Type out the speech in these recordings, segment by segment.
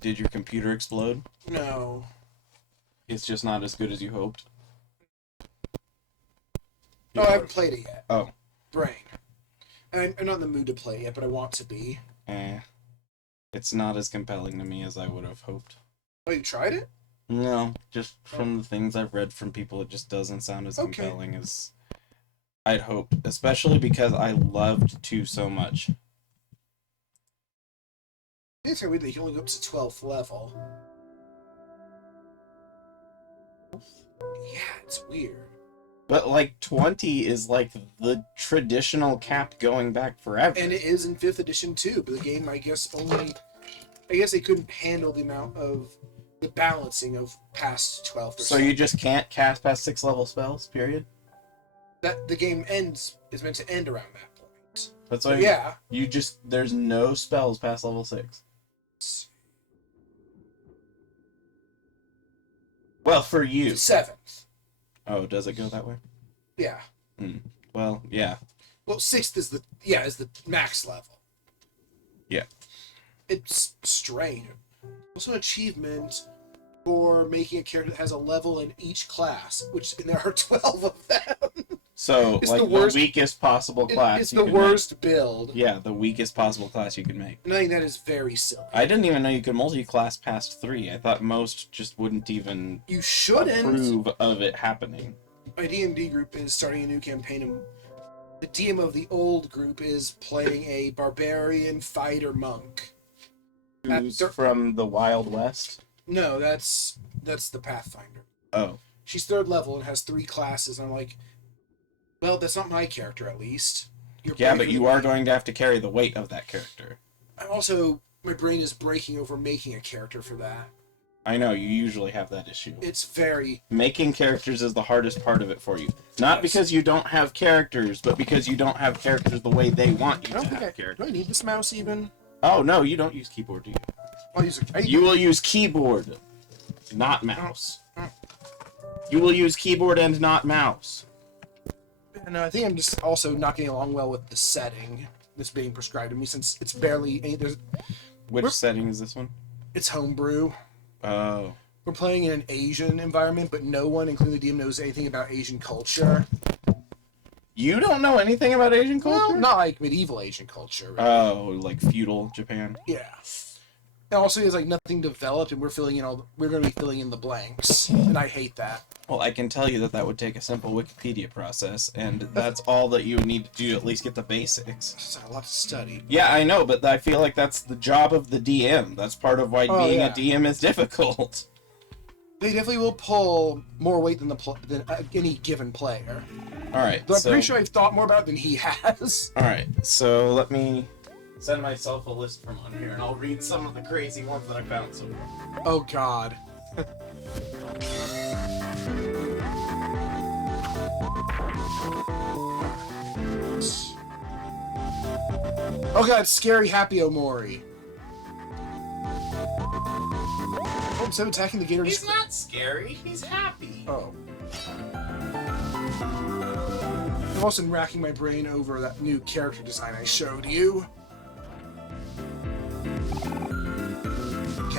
Did your computer explode? No. It's just not as good as you hoped. Oh, I haven't played it yet. Oh. Brain. I'm not in the mood to play it yet, but I want to be. It's not as compelling to me as I would have hoped. Oh, you tried it? No, just from the things I've read from people, it just doesn't sound as compelling as I'd hoped. Especially because I loved 2 so much. It's weird that you can only go up to 12th level. Yeah, it's weird. But, like, 20 is, like, the traditional cap going back forever. And it is in 5th edition, too. But the game, I guess they couldn't handle the amount of... the balancing of past 12th or so you just can't cast past 6th level spells, period? That the game is meant to end around that point. That's why yeah. There's no spells past level 6. Well, for you. 7th. Oh, does it go that way? Yeah. Well, yeah. Well, 6th is the max level. Yeah. It's strange. Also an achievement for making a character that has a level in each class, and there are 12 of them. So, it's like, the weakest possible class it's the worst build. Yeah, the weakest possible class you can make. And I think that is very silly. I didn't even know you could multi-class past 3. I thought most just wouldn't even approve of it happening. My D&D group is starting a new campaign, and the DM of the old group is playing a barbarian fighter monk. Who's from the Wild West? No, that's the Pathfinder. Oh. She's 3rd level and has 3 classes, and I'm like, well, that's not my character, at least. Yeah, but you are going to have to carry the weight of that character. My brain is breaking over making a character for that. I know, you usually have that issue. It's very... Making characters is the hardest part of it for you. Not because you don't have characters, but because you don't have characters the way they want you to have characters. Do I need this mouse, even? Oh, no, you don't use keyboard, do you? You will use keyboard, not mouse. You will use keyboard and not mouse. No, I think I'm just also not getting along well with the setting that's being prescribed to me, since it's barely... Which setting is this one? It's homebrew. Oh. We're playing in an Asian environment, but no one, including the DM, knows anything about Asian culture. You don't know anything about Asian culture? Well, not like medieval Asian culture. Really. Oh, like feudal Japan? Yeah. And also, there's like nothing developed, and we're going to be filling in the blanks, and I hate that. Well, I can tell you that would take a simple Wikipedia process, and that's all that you would need to do to at least get the basics. It's a lot to study. Yeah, I know, but I feel like that's the job of the DM. That's part of why being a DM is difficult. They definitely will pull more weight than any given player. All right. But I'm pretty sure I've thought more about it than he has. All right, so let me send myself a list from on here, and I'll read some of the crazy ones that I found so far. Oh, God. Oh, God, scary happy Omori. Oh, instead of attacking the gator... He's not scary, he's happy. Oh. I've also been racking my brain over that new character design I showed you.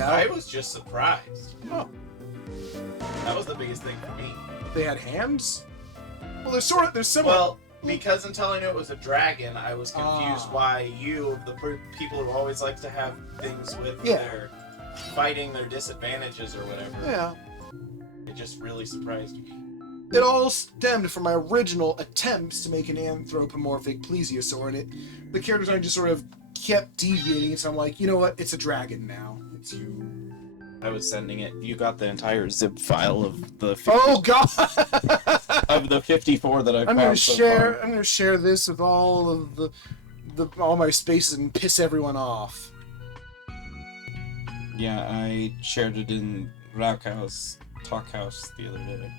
I was just surprised. Oh. That was the biggest thing for me. They had hands? Well, they're similar. Well, because until I knew it was a dragon, I was confused why the people who always like to have things with their fighting their disadvantages or whatever. Yeah. It just really surprised me. It all stemmed from my original attempts to make an anthropomorphic plesiosaur, and the character design just sort of kept deviating, so I'm like, you know what? It's a dragon now. It's you. I was sending it. You got the entire zip file of the 50, oh God! of the 54 that I've found so far. I'm gonna share this with all of all my spaces and piss everyone off. Yeah, I shared it in Raukow's Talk House the other day.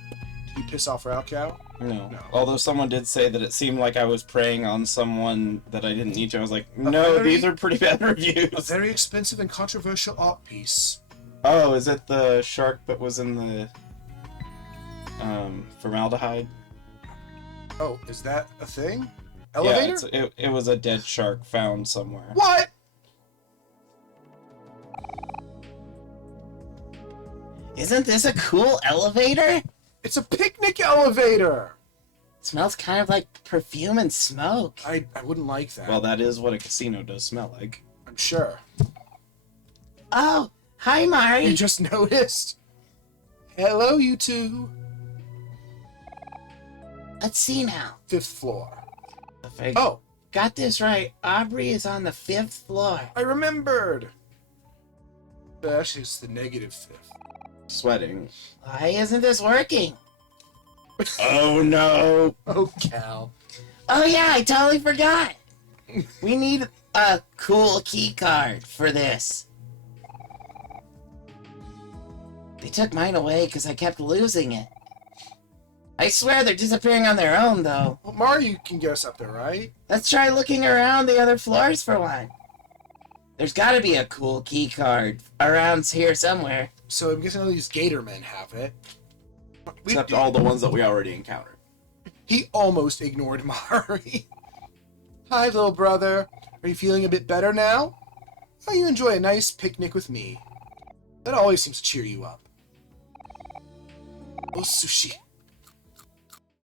Did you piss off Raukau? No. Although someone did say that it seemed like I was preying on someone that I didn't need to. I was like, no, these are pretty bad reviews. A very expensive and controversial art piece. Oh, is it the shark that was in the formaldehyde? Oh, is that a thing? Elevator? Yeah, it was a dead shark found somewhere. What? Isn't this a cool elevator? It's a picnic elevator! It smells kind of like perfume and smoke. I wouldn't like that. Well, that is what a casino does smell like. I'm sure. Oh, hi, Mari. You just noticed? Hello, you two. Let's see now. 5th floor. If I Oh, got this right, Aubrey is on the 5th floor. I remembered. Actually, it's the -5th. Sweating. Why isn't this working? Oh no! Oh, Cal. Oh yeah, I totally forgot. We need a cool key card for this. They took mine away because I kept losing it. I swear they're disappearing on their own, though. Well, Mario can get us up there, right? Let's try looking around the other floors for one. There's gotta be a cool key card around here somewhere. So I'm guessing all these Gator men have it. Except all the ones that we already encountered. He almost ignored Mari. Hi, little brother. Are you feeling a bit better now? How you enjoy a nice picnic with me? That always seems to cheer you up. Oh, sushi.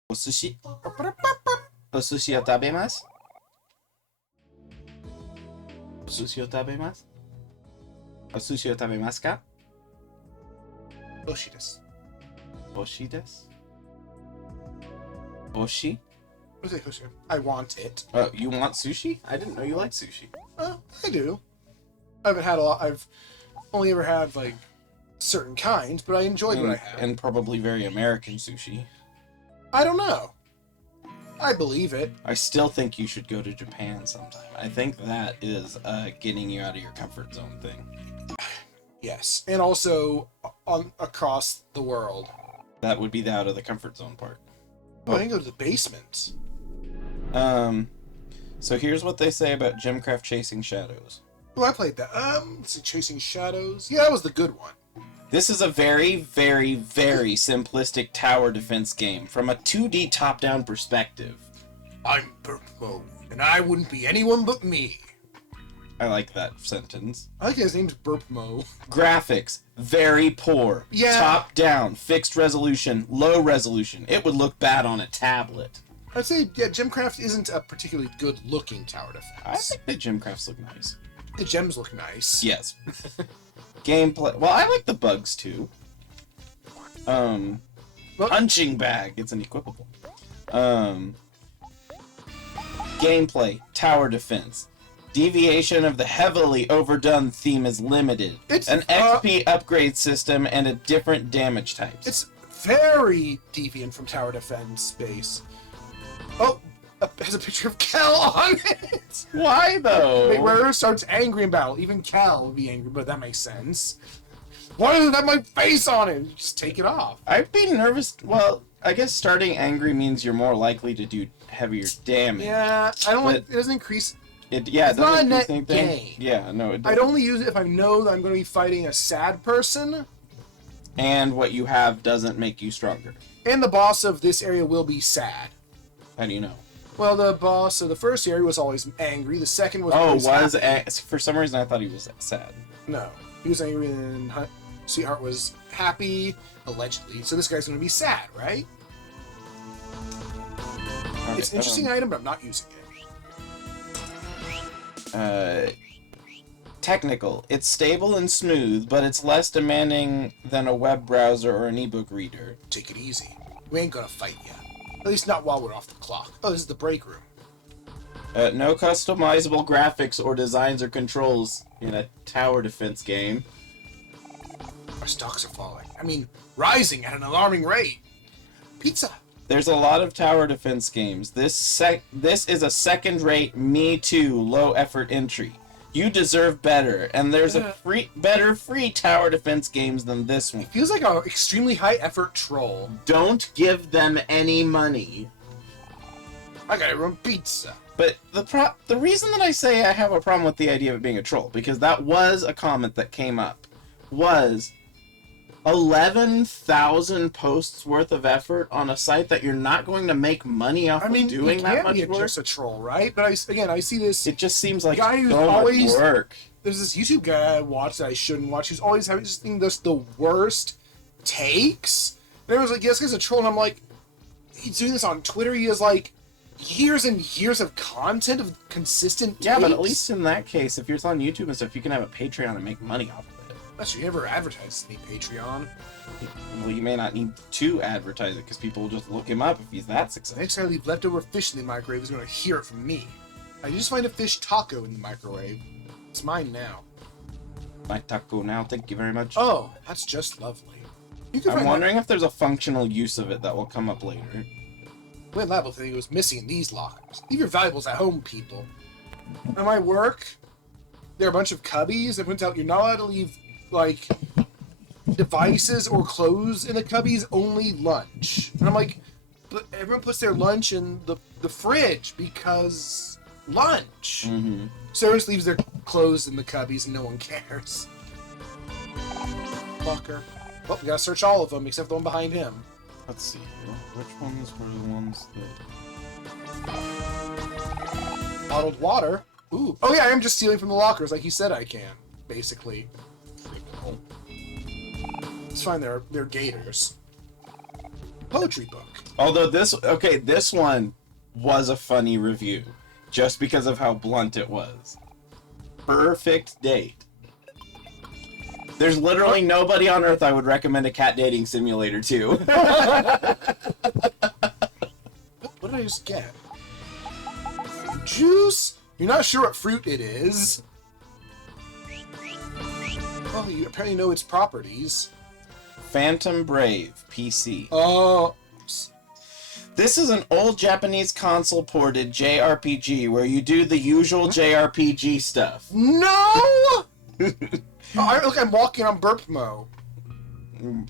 O sushi? O sushi o tabemasu? O sushi o tabemasu? O sushi o tabemasu ka? Oshi desu. Oshi desu? Oshi? What's it, Oshi? I want it. Oh, you want sushi? I didn't know you liked sushi. I do. I haven't had a lot. I've only ever had, like, certain kinds, but I enjoyed what I had. And probably very American sushi. I don't know. I believe it. I still think you should go to Japan sometime. I think that is getting you out of your comfort zone thing. Yes. And also across the world. That would be the out of the comfort zone part. Oh, I can go to the basement. So here's what they say about Gemcraft Chasing Shadows. Oh, I played that. Let's see, Chasing Shadows. Yeah, that was the good one. This is a very, very, very simplistic tower defense game from a 2D top-down perspective. I'm Burpmo, and I wouldn't be anyone but me. I like that sentence. I like his name's Burpmo. Graphics, very poor. Yeah. Top-down, fixed resolution, low resolution. It would look bad on a tablet. I'd say, yeah, Gemcraft isn't a particularly good-looking tower defense. I think the Gemcrafts look nice. The gems look nice. Yes. Gameplay. Well, I like the bugs too. Punching bag. It's an equipable. Gameplay. Tower defense. Deviation of the heavily overdone theme is limited. It's an XP upgrade system and a different damage types. It's very deviant from tower defense base. Oh, it has a picture of Cal on it. Why though? Wait, where starts angry in battle. Even Cal would be angry, but that makes sense. Why does it have my face on it? Just take it off. I'd be nervous. Well, I guess starting angry means you're more likely to do heavier damage. Yeah, I don't like. It doesn't increase. It's not a net gain. Yeah, no, it doesn't. I'd only use it if I know that I'm going to be fighting a sad person. And what you have doesn't make you stronger. And the boss of this area will be sad. How do you know? Well, the boss of the first area was always angry. The second was always happy. For some reason I thought he was sad. No, he was angry, and then Sweetheart was happy, allegedly. So this guy's going to be sad, right? Okay, It's an interesting item, but I'm not using it. Technical. It's stable and smooth, but it's less demanding than a web browser or an ebook reader. Take it easy. We ain't gonna fight yet. At least not while we're off the clock. Oh, this is the break room. No customizable graphics or designs or controls in a tower defense game. Our stocks are falling. I mean, rising at an alarming rate. Pizza. There's a lot of tower defense games. This is a second-rate, Me Too, low-effort entry. You deserve better, and there's better free tower defense games than this one. It feels like an extremely high-effort troll. Don't give them any money. I gotta run pizza. But the reason that I say I have a problem with the idea of it being a troll, because that was a comment that came up, was 11,000 posts worth of effort on a site that you're not going to make money off of doing that much be work. Just a troll, right? But I see this. It just seems like guy who's so always much work. There's this YouTube guy I watch that I shouldn't watch. Who's always having just the worst takes. And everyone's like, yeah, this guy's a troll. And I'm like, he's doing this on Twitter. He has like years and years of content of consistent takes. Yeah, but at least in that case, if you're on YouTube and stuff, you can have a Patreon and make money off of it. Unless you ever advertise any Patreon. Well, you may not need to advertise it because people will just look him up if he's that successful. Next time I leave leftover fish in the microwave is going to hear it from me. I just find a fish taco in the microwave. It's mine now. My taco now, thank you very much. Oh, that's just lovely. You can I'm find wondering if there's a functional use of it that will come up later. When liable thing was missing in these lockers. Leave your valuables at home, people. At my work, there are a bunch of cubbies that points out you're not allowed to leave, like, devices or clothes in the cubbies, only lunch. And I'm like, but everyone puts their lunch in the fridge because lunch. Mm-hmm. So everyone just leaves their clothes in the cubbies and no one cares. Fucker. Well, we gotta search all of them except the one behind him. Let's see here. Which ones were the ones that... Bottled water. Ooh. Oh yeah, I am just stealing from the lockers like you said I can, basically. It's fine, they're gators. Poetry book. Although this one was a funny review, just because of how blunt it was. Perfect date. There's literally nobody on Earth I would recommend a cat dating simulator to. What did I just get? Fruit juice? You're not sure what fruit it is. Well, you apparently know its properties. Phantom Brave PC. Oh. This is an old Japanese console ported JRPG where you do the usual JRPG stuff. No! Look, I'm walking on Burp Mo.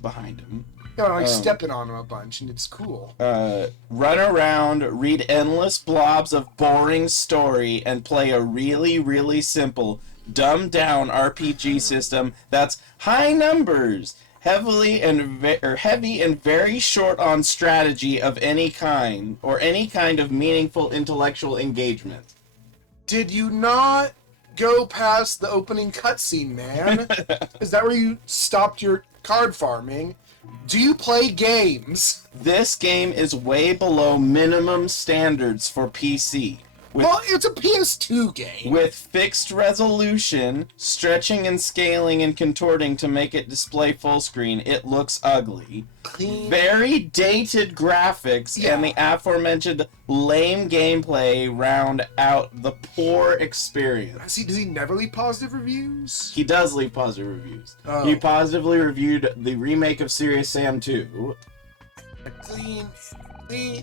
Behind him. Yeah, I'm like stepping on him a bunch, and it's cool. Run around, read endless blobs of boring story, and play a really, really simple, dumbed-down RPG system that's high numbers, heavy and very short on strategy of any kind, or any kind of meaningful intellectual engagement. Did you not go past the opening cutscene, man? Is that where you stopped your card farming? Do you play games? This game is way below minimum standards for PC. Well, it's a PS2 game. With fixed resolution, stretching and scaling and contorting to make it display full screen, it looks ugly. Clean. Very dated graphics and the aforementioned lame gameplay round out the poor experience. Does he never leave positive reviews? He does leave positive reviews. Oh. He positively reviewed the remake of Serious Sam 2. Clean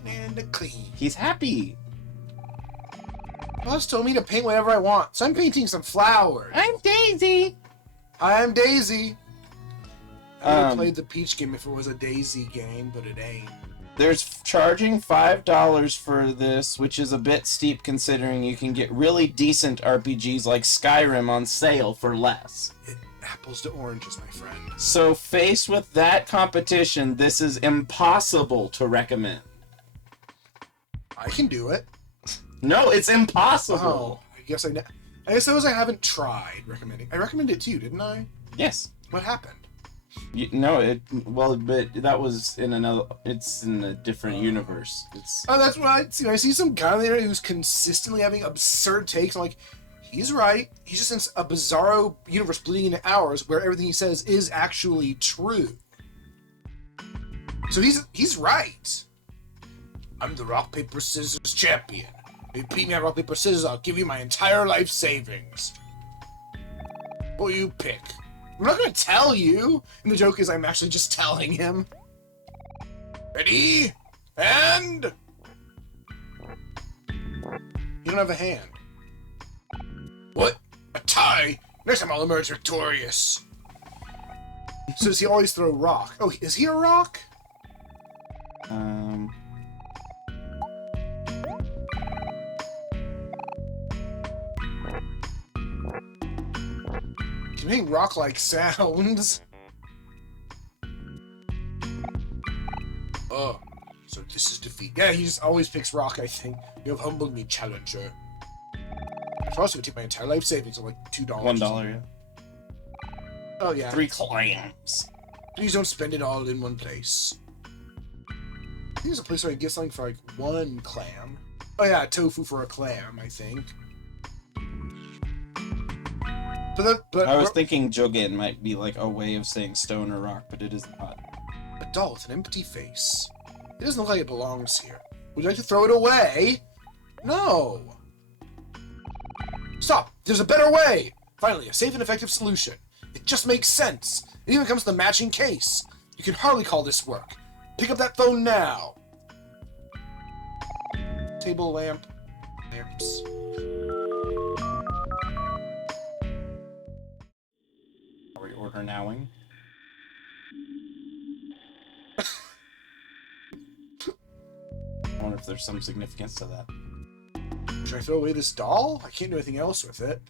and clean. He's happy. Boss told me to paint whatever I want, so I'm painting some flowers. I'm Daisy. I'm Daisy. I would have Um, played the Peach game if it was a Daisy game, but it ain't. There's charging $5 for this, which is a bit steep considering you can get really decent RPGs like Skyrim on sale for less. Apples to oranges, my friend. So faced with that competition, this is impossible to recommend. I can do it. No, it's impossible. Oh, I suppose I haven't tried recommending. I recommended it to you, didn't I? Yes. What happened? But that was in another. It's in a different universe. It's. Oh, that's what I see. I see some guy on there who's consistently having absurd takes. I'm like, he's right. He's just in a bizarro universe bleeding into ours where everything he says is actually true. So he's right. I'm the rock paper scissors champion. If you beat me at rock paper scissors, I'll give you my entire life savings. What will you pick? I'm not gonna tell you. And the joke is I'm actually just telling him. Ready? And... You don't have a hand. What? A tie? Next time I'll emerge victorious. So does he always throw rock? Oh, is he a rock? He's making rock-like sounds. Oh, so this is defeat. Yeah, he just always picks rock, I think. You have humbled me, challenger. I also would take my entire life savings of like $2. $1, yeah. Oh, yeah. 3 clams. Please don't spend it all in one place. I think there's a place where I can get something for like 1 clam. Oh yeah, tofu for a clam, I think. But I was thinking jogen might be like a way of saying stone or rock, but it is not. a doll with an empty face. It doesn't look like it belongs here. Would you like to throw it away? No. Stop! There's a better way! Finally, a safe and effective solution. It just makes sense. It even comes with a matching case. You can hardly call this work. Pick up that phone now. Table lamp. Lamps. Are we order nowing? I wonder if there's some significance to that. Should I throw away this doll? I can't do anything else with it.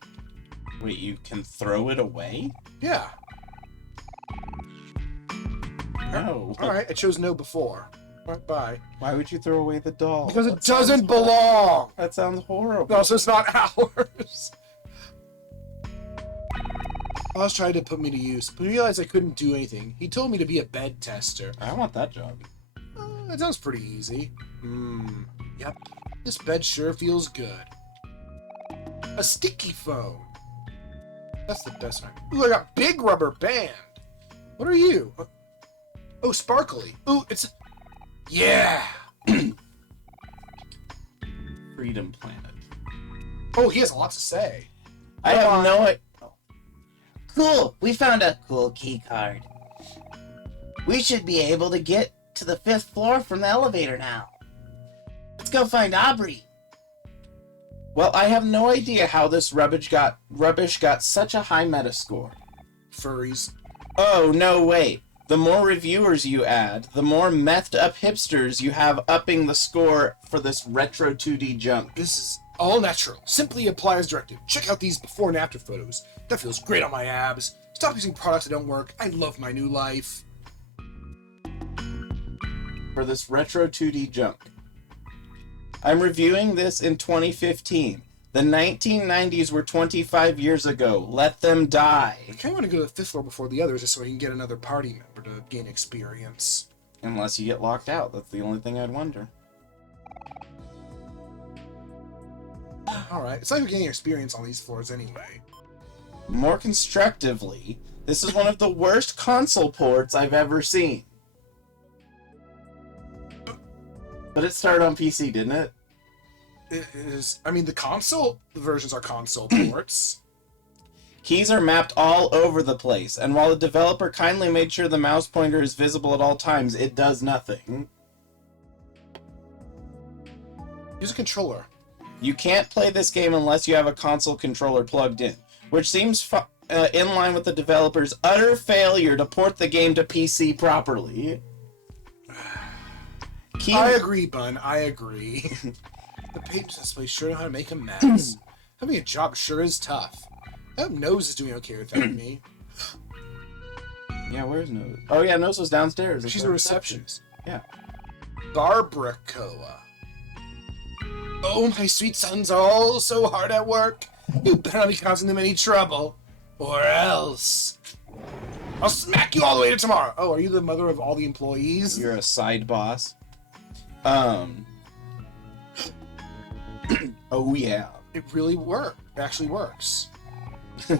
Wait, you can throw it away? Yeah. No. Alright, I chose no before. Alright, bye. Why would you throw away the doll? Because it That doesn't sounds- belong! That sounds horrible. No, so it's not ours. Boss tried to put me to use, but he realized I couldn't do anything. He told me to be a bed tester. I want that job. That sounds pretty easy. Yep. This bed sure feels good. A sticky phone. That's the best one. Ooh, I got big rubber band. What are you? Oh, sparkly. Ooh, it's... Yeah! Freedom Planet. Oh, he has a lot to say. I have no idea. Cool, we found a cool key card. We should be able to get to the 5th floor from the elevator now. Let's go find Aubrey. Well, I have no idea how this rubbish got such a high metascore. Furries. Oh, no, wait. The more reviewers you add, the more methed up hipsters you have upping the score for this retro 2D junk. This is all natural. Simply apply as directed. Check out these before and after photos. That feels great on my abs. Stop using products that don't work. I love my new life. For this retro 2D junk. I'm reviewing this in 2015. The 1990s were 25 years ago. Let them die. I kind of want to go to the 5th floor before the others just so I can get another party member to gain experience. Unless you get locked out. That's the only thing I'd wonder. Alright, it's like we're getting experience on these floors anyway. More constructively, this is one of the worst console ports I've ever seen. But it started on PC, didn't it? It is... I mean, the console versions are console ports. Keys are mapped all over the place, and while the developer kindly made sure the mouse pointer is visible at all times, it does nothing. Use a controller. You can't play this game unless you have a console controller plugged in, which seems in line with the developer's utter failure to port the game to PC properly. I agree, Bun. I agree. The page display sure know how to make a mess. Having a job sure is tough. I hope Nose is doing okay without me. Yeah, where's Nose? Oh yeah, Nose was downstairs. It's She's the a receptionist. Yeah. Barbara Koa. Oh, my sweet sons are all so hard at work. You better not be causing them any trouble. Or else... I'll smack you all the way to tomorrow. Oh, are you the mother of all the employees? You're a side boss. Oh yeah. It really works. It actually works. It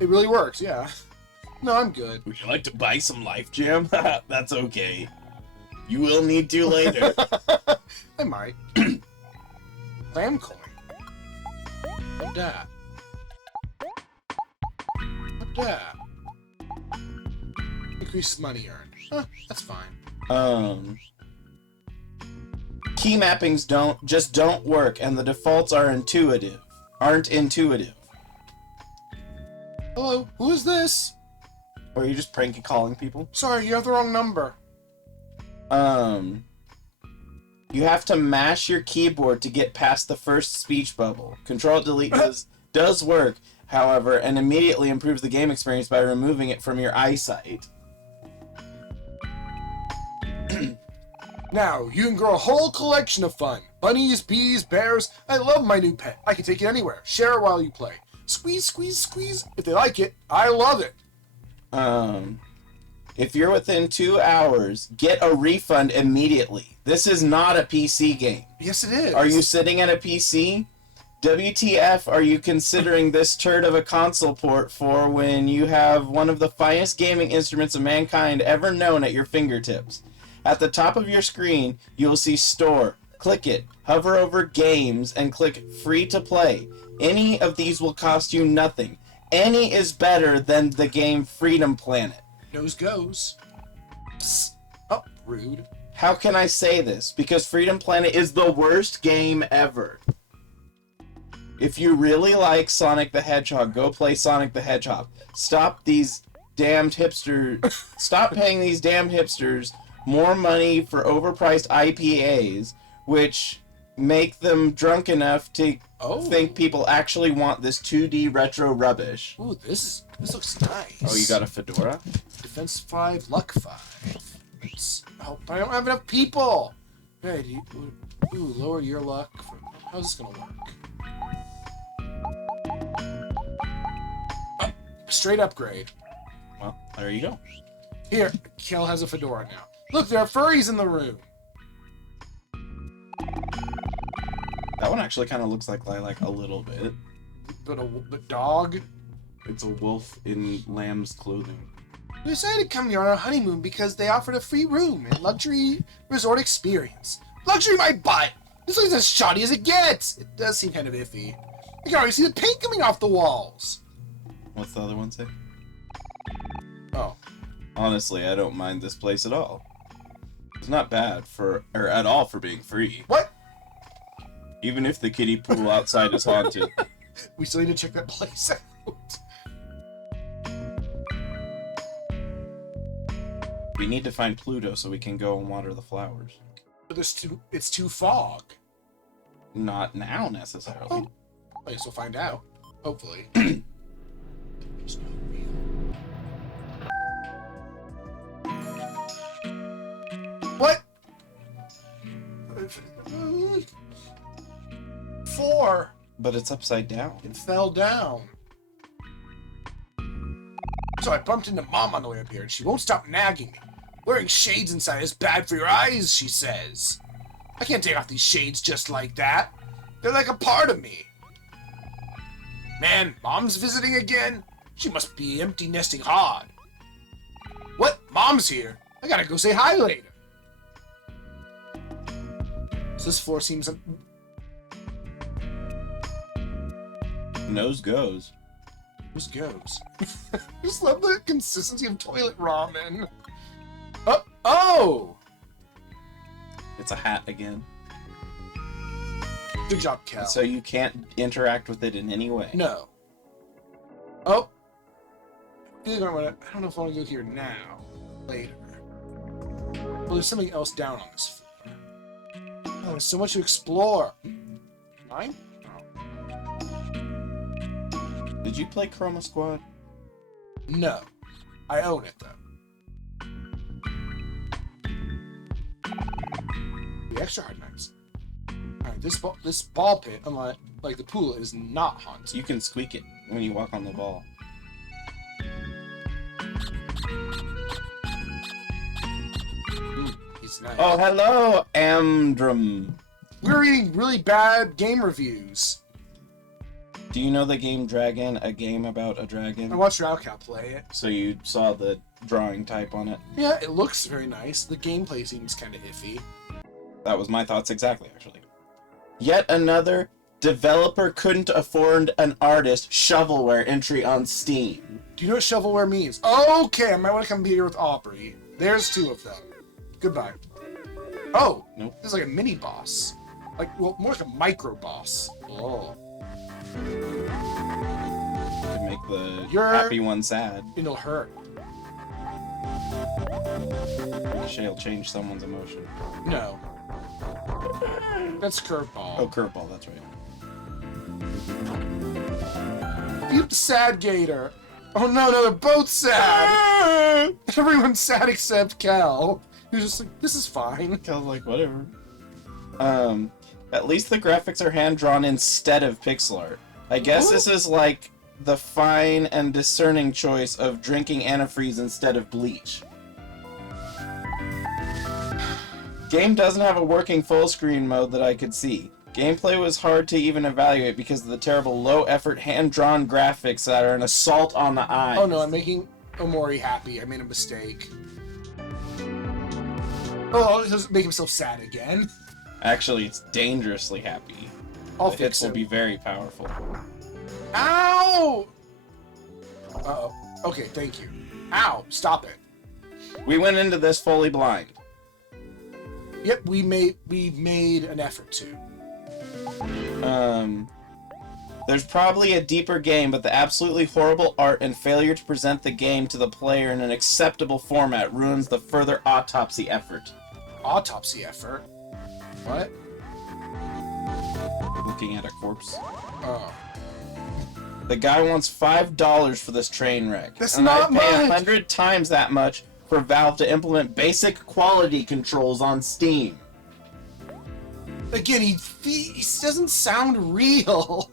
really works, yeah. No, I'm good. Would you like to buy some Life Jam? That's okay. You will need to later. I might. Lamb coin. What that? What that? Increases money earned. Huh, that's fine. Key mappings don't work, and the defaults aren't intuitive. Hello, who is this? Or are you just prank calling people? Sorry, you have the wrong number. You have to mash your keyboard to get past the first speech bubble. Control-Delete does work, however, and immediately improves the game experience by removing it from your eyesight. Now, you can grow a whole collection of fun. Bunnies, bees, bears. I love my new pet. I can take it anywhere. Share it while you play. Squeeze, squeeze, squeeze. If they like it, I love it. If you're within 2 hours, get a refund immediately. This is not a PC game. Yes, it is. Are you sitting at a PC? WTF are you considering this turd of a console port for when you have one of the finest gaming instruments of mankind ever known at your fingertips? At the top of your screen, you'll see Store. Click it, hover over Games, and click Free to Play. Any of these will cost you nothing. Any is better than the game Freedom Planet. Nose goes. Psst. Oh, rude. How can I say this? Because Freedom Planet is the worst game ever. If you really like Sonic the Hedgehog, go play Sonic the Hedgehog. Stop paying these damned hipsters more money for overpriced IPAs, which make them drunk enough to think people actually want this 2D retro rubbish. Ooh, this looks nice. Oh, you got a fedora? Defense 5, luck 5. Oh, I don't have enough people. Hey, lower your luck. How's this gonna work? Oh, straight upgrade. Well, there you go. Here, Kel has a fedora now. Look, there are furries in the room. That one actually kind of looks like Lilac a little bit. But a dog? It's a wolf in lamb's clothing. We decided to come here on our honeymoon because they offered a free room and luxury resort experience. Luxury my butt! This looks as shoddy as it gets! It does seem kind of iffy. You can already see the paint coming off the walls! What's the other one say? Oh. Honestly, I don't mind this place at all. It's not bad at all for being free. What? Even if the kiddie pool outside is haunted. We still need to check that place out. We need to find Pluto so we can go and water the flowers. But it's too fog. Not now, necessarily. Oh. I guess we'll find out. Hopefully. There's no real. 4. But it's upside down. It fell down. So I bumped into Mom on the way up here, and she won't stop nagging me. Wearing shades inside is bad for your eyes, she says. I can't take off these shades just like that. They're like a part of me. Man, Mom's visiting again? She must be empty nesting hard. What? Mom's here? I gotta go say hi later. So this floor seems... Nose goes. Nose goes. I just love the consistency of toilet ramen. Oh! Oh! It's a hat again. Good job, Cal. So you can't interact with it in any way. No. Oh! I don't know if I want to go here now. Later. Well, there's something else down on this floor. Oh, there's so much to explore. Mine? Did you play Chroma Squad? No. I own it, though. The extra hard knives. Alright, this ball pit, unlike the pool, is not haunted. You can squeak it when you walk on the ball. He's nice. Oh, hello, Amdram. We're reading really bad game reviews. Do you know the game Dragon? A game about a I dragon? watched Raocow play it. So you saw the drawing type on it? Yeah, it looks very nice. The gameplay seems kind of iffy. That was my thoughts exactly, actually. Yet another developer couldn't afford an artist shovelware entry on Steam. Do you know what shovelware means? Okay, I might want to come here with Aubrey. There's 2 of them. Goodbye. Oh, Nope. This is like a mini boss. More like a micro boss. Oh. To make the You're- happy one sad. It'll hurt. Shall change someone's emotion. No. That's curveball. Oh, curveball, that's right. Beat the sad gator. Oh no, they're both sad. Everyone's sad except Cal. He's just like, this is fine. Cal's like, whatever. At least the graphics are hand-drawn instead of pixel art. I guess this is like the fine and discerning choice of drinking antifreeze instead of bleach. Game doesn't have a working full screen mode that I could see. Gameplay was hard to even evaluate because of the terrible low-effort hand-drawn graphics that are an assault on the eyes. Oh no, I'm making Omori happy. I made a mistake. Oh, he'll make himself sad again. Actually, it's dangerously happy. I'll The fix hits will him. be very powerful. Ow! Uh-oh. Okay, thank you. Ow! Stop it. We went into this fully blind. Yep, we made an effort to. There's probably a deeper game, but the absolutely horrible art and failure to present the game to the player in an acceptable format ruins the further autopsy effort. Autopsy effort? What? Looking at a corpse. Oh. The guy wants $5 for this train wreck. That's and not I pay much! 100 times that much for Valve to implement basic quality controls on Steam. Again, he doesn't sound real.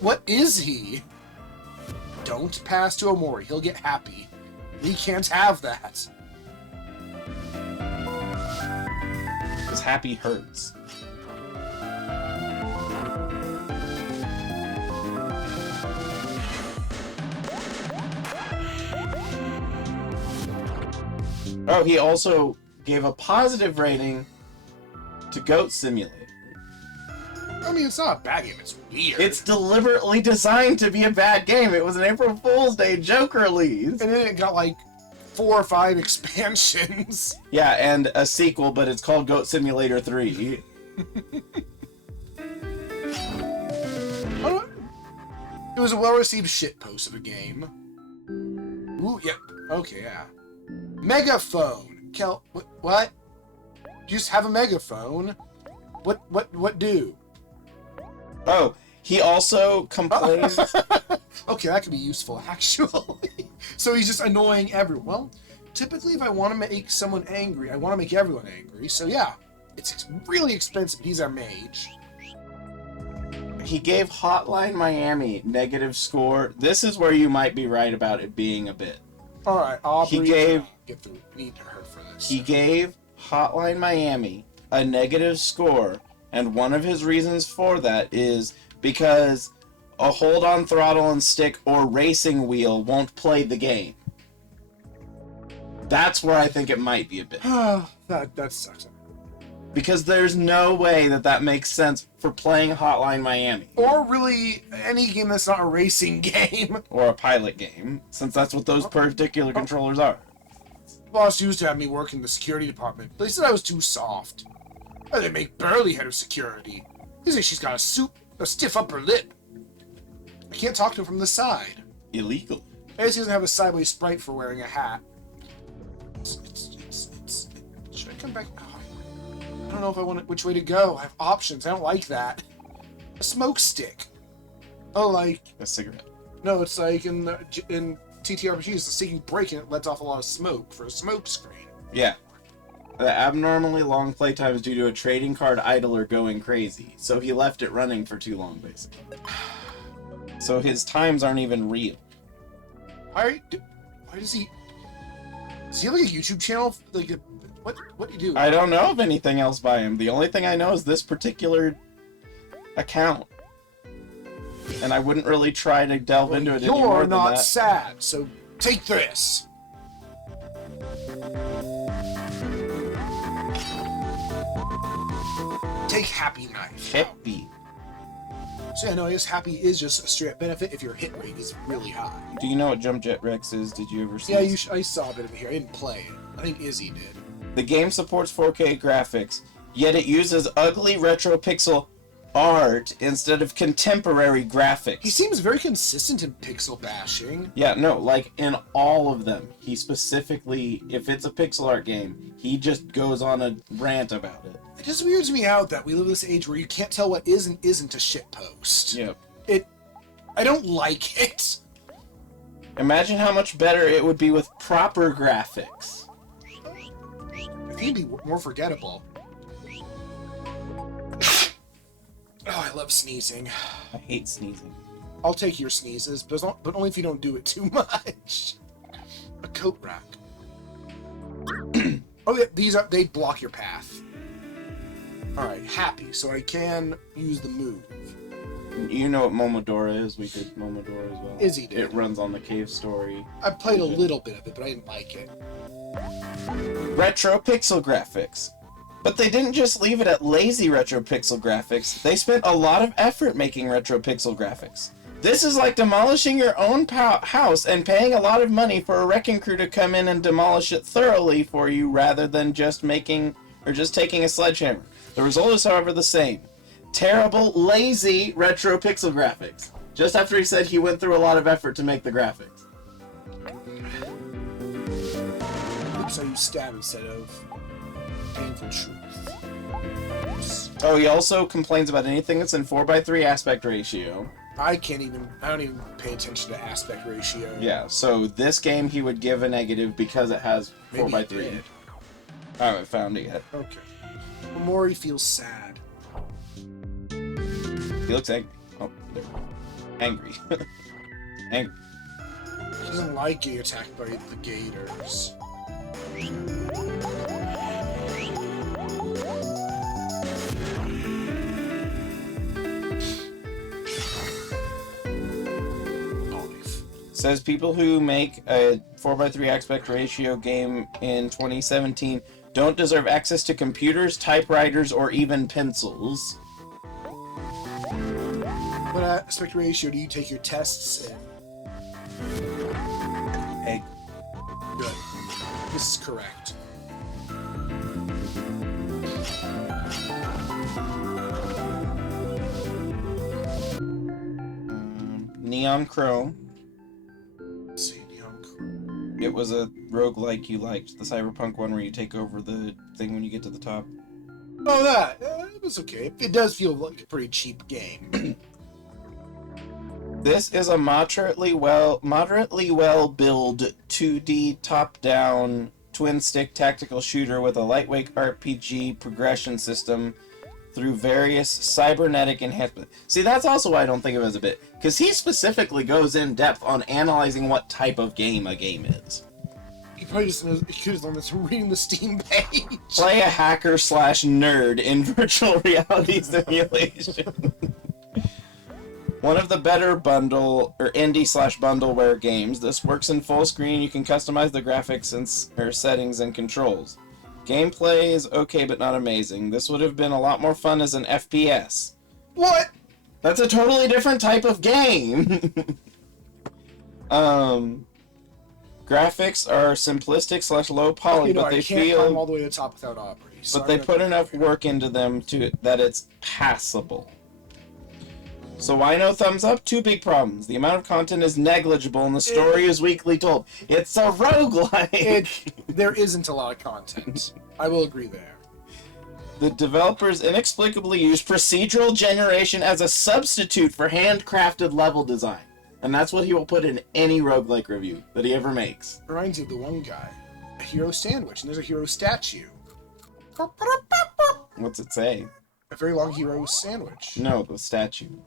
What is he? Don't pass to Omori. He'll get happy. He can't have that. Because happy hurts. Oh, he also gave a positive rating to Goat Simulator. I mean, it's not a bad game. It's weird. It's deliberately designed to be a bad game. It was an April Fool's Day joke release. And then it got like 4 or 5 expansions. Yeah, and a sequel, but it's called Goat Simulator 3. It was a well-received shitpost of a game. Ooh, yep. Okay, yeah. Megaphone. Kel, what? You just have a megaphone. What do? Oh, he also complained. Okay, that could be useful, actually. So he's just annoying everyone. Well, typically if I want to make someone angry, I want to make everyone angry. So yeah, it's really expensive. He's our mage. He gave Hotline Miami negative score. This is where you might be right about it being a bit. All right, Aubrey. He need her for this. He gave Hotline Miami a negative score, and one of his reasons for that is because a hold-on throttle and stick or racing wheel won't play the game. That's where I think it might be a bit. that sucks. Because there's no way that makes sense for playing Hotline Miami. Or really any game that's not a racing game. Or a pilot game, since that's what those particular controllers are. Boss used to have me work in the security department. They said I was too soft. They make Burley head of security. They say she's got a stiff upper lip. I can't talk to her from the side. Illegal. I guess he doesn't have a sideways sprite for wearing a hat. Should I come back? Oh, I don't know if I want which way to go. I have options. I don't like that. A smoke stick. Oh, like A cigarette. no, it's like in TTRPGs, the stick you break and it lets off a lot of smoke for a smoke screen. Yeah. The abnormally long playtime is due to a trading card idler going crazy, so he left it running for too long, basically. So his times aren't even real. Why does he? Does he have like a YouTube channel? Like, what do you do? I don't know of anything else by him. The only thing I know is this particular account. And I wouldn't really try to delve into it any more You're than not that. sad, so take this. Take Happy Knife. Hippie. So yeah, no, I guess Happy is just a straight up benefit if your hit rate is really high. Do you know what Jump Jet Rex is? Did you ever see Yeah, this? I saw a bit of it here. I didn't play it. I think Izzy did. The game supports 4K graphics, yet it uses ugly retro pixel art instead of contemporary graphics. He seems very consistent in pixel bashing. Yeah, no, like in all of them. He specifically, if it's a pixel art game, he just goes on a rant about it. It just weirds me out that we live in this age where you can't tell what is and isn't a shitpost. Yep. I don't like it. Imagine how much better it would be with proper graphics. I think it'd be more forgettable. Oh, I love sneezing. I hate sneezing. I'll take your sneezes, but only if you don't do it too much. A coat rack. Oh yeah, they block your path. All right, happy. So I can use the move. You know what Momodora is? We did Momodora as well. Izzy did. It runs on the cave story. I played a little bit of it, but I didn't like it. Retro pixel graphics. But they didn't just leave it at lazy retro pixel graphics. They spent a lot of effort making retro pixel graphics. This is like demolishing your own house and paying a lot of money for a wrecking crew to come in and demolish it thoroughly for you rather than just taking a sledgehammer. The result is, however, the same. Terrible, lazy retro pixel graphics. Just after he said he went through a lot of effort to make the graphics. Oops, I use stab instead of painful truth. Oh, he also complains about anything that's in 4:3 aspect ratio. I don't even pay attention to aspect ratio. Yeah, so this game he would give a negative because it has Maybe 4:3. he did. I haven't found it yet. Okay. Omori feels sad. He looks angry. Oh, angry. Angry. He doesn't like getting attacked by the gators. Says people who make a 4:3 aspect ratio game in 2017 don't deserve access to computers, typewriters, or even pencils. What aspect ratio do you take your tests in? Hey, Good. This is correct. Neon Chrome. Let's see, Neon Chrome. It was a roguelike you liked, the cyberpunk one where you take over the thing when you get to the top. Oh, that. It was okay. It does feel like a pretty cheap game. This is a moderately well built 2D top-down twin-stick tactical shooter with a lightweight RPG progression system through various cybernetic enhancements. See, that's also why I don't think of it as a bit, because he specifically goes in depth on analyzing what type of game a game is. He probably just knows, he could have learned this from reading the Steam page. Play a hacker/nerd in virtual reality simulation. One of the better bundle or indie/bundleware games. This works in full screen. You can customize the graphics and settings and controls. Gameplay is okay, but not amazing. This would have been a lot more fun as an FPS. What? That's a totally different type of game. Graphics are simplistic/low poly, but I they can't climb all feel, the way to the top without Aubrey. So but I'm they gonna put go enough there. work into them that it's passable. So why no thumbs up? Two big problems. The amount of content is negligible and the story is weakly told. It's a roguelike! There isn't a lot of content. I will agree there. The developers inexplicably use procedural generation as a substitute for handcrafted level design. And that's what he will put in any roguelike review that he ever makes. Reminds you of the one guy. A hero sandwich, and there's a hero statue. What's it say? A very long hero sandwich. No, the statue.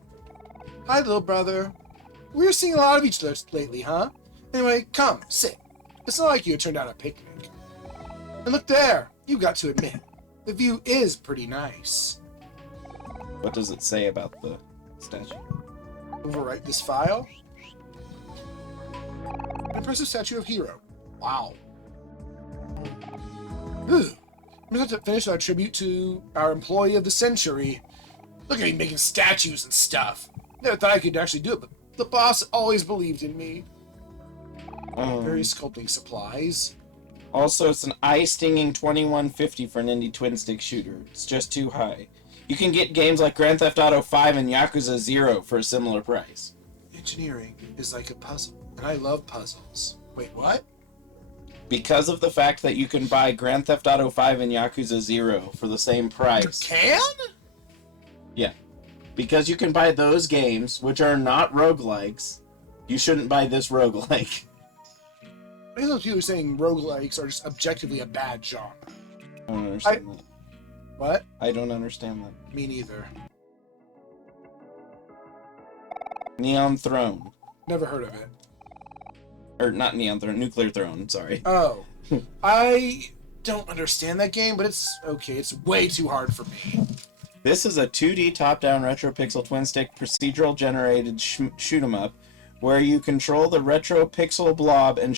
Hi, little brother. We're seeing a lot of each other lately, huh? Anyway, come, sit. It's not like you turned out a picnic. And look there. You got to admit, the view is pretty nice. What does it say about the statue? Overwrite this file. An impressive statue of hero. Wow. Ugh. I'm going to finish our tribute to our employee of the century. Look at me making statues and stuff. Never thought I could actually do it, but the boss always believed in me. Various sculpting supplies. Also, it's an eye-stinging 2150 for an indie twin-stick shooter. It's just too high. You can get games like Grand Theft Auto 5 and Yakuza 0 for a similar price. Engineering is like a puzzle, and I love puzzles. Wait, what? Because of the fact that you can buy Grand Theft Auto 5 and Yakuza 0 for the same price. You can? Yeah. Because you can buy those games, which are not roguelikes, you shouldn't buy this roguelike. I guess those people saying roguelikes are just objectively a bad genre. I don't understand that. What? I don't understand that. Me neither. Neon Throne. Never heard of it. Or not Neon Throne, Nuclear Throne, sorry. Oh. I don't understand that game, but it's okay. It's way too hard for me. This is a 2D top-down retro pixel twin-stick procedural generated shoot 'em up where you control the retro pixel blob and